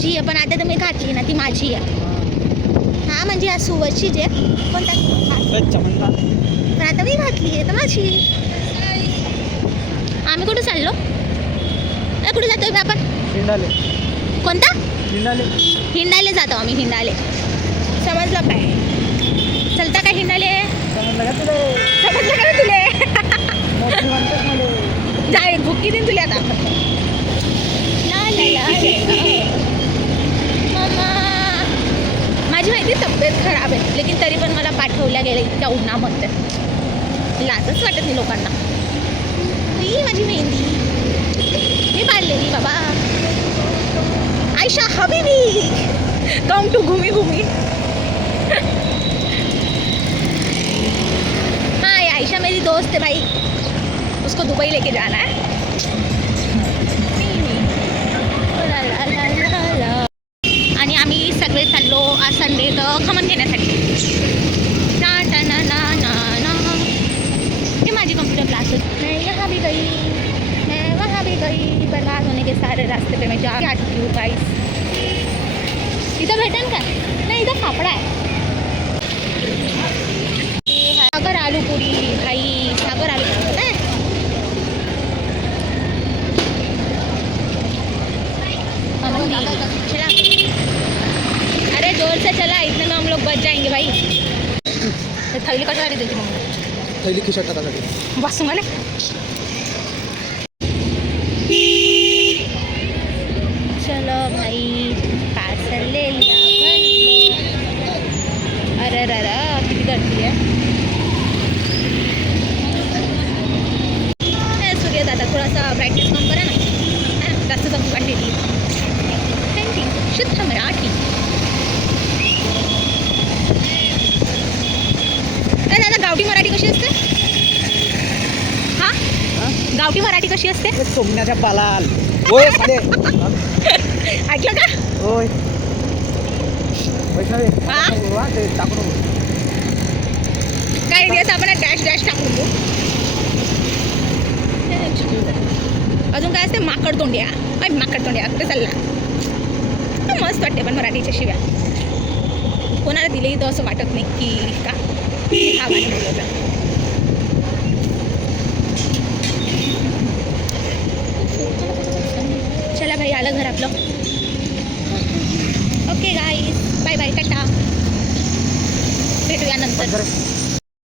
तुमची आहे, पण आता तुम्ही घातली ना ती माझी आहे. हा म्हणजे या सुवचीच आहे, कोणता पण आता मी घातली आहे तर माझी. आम्ही कुठे चाललो? कुठे जातोय आपण? हिंडाले. कोणता? हिंडाले. हिंडाले जातो आम्ही. हिंडाले समजलं काय? चलता काय हिंडाले? समजलं का तुला? समजलं का तुले? मोठी म्हणतात मला. जाय भुक्की देईन तुला आता. ला ला ला मम्मा, माझी माहिती तब्येत खराब आहे, लेकिन तरी पण मला पाठवल्या गेलं इतक्या उन्हामध्ये. लाजच वाटत नाही लोकांना. ही माझी मेहंदी मी पाडलेली बाबा. आयशा हबीबी कम टू घूमी घूमी. हाँ ये आयशा मेरी दोस्त है भाई, उसको दुबई लेके जाना है. आणि आम्ही सगळे चाललो आज संडे तर खमन घेण्यासाठी. ना ना ना ना ना ना ये माझी कंप्यूटर क्लासेस. मैं यहाँ भी गई, मैं वहाँ भी गई, बर्बाद होने के सारे रास्ते पे मैं जा चुकी हूँ गाइस. इथं भेटेन का? नाही इथं फाफडा आहे. सागर आलू पुरी भाई, सागर आलू पुरी है. चला अरे जोर से चला, इतने में हम लोग बच जाएंगे भाई. थैली कशासाठी देते मग? थैली खिशात टाकासाठी. बस मला चलो भाई पार्सल ले लिया. अरे अरे किती गर्दी आहे. सूर्य दादा थोडासा ब्राईटनेस कम करा ना, जास्त जमती वाटलेली. पेंटिंग शुद्ध मराठी. दादा गावठी मराठी कशी असते? हा गावठी मराठी कशी असते? सोमण्याच्या पालाल. होय ऐकलं का? होय वैष्णवी. हा? वा ते टाकून काय दिवस आपण डॅश डॅश टाकून देऊ. अजून काय असते? माकड तोंड्या. माकड तोंड्या कुठे चालला? मस्त वाटते पण मराठीच्या शिव्या. कोणाला दिलेही तर असं वाटत नाही की का हा गाणं बोलवतं. चला भाई आलं घर आपलं. Okay guys bye bye tata, भेटूया नंतर.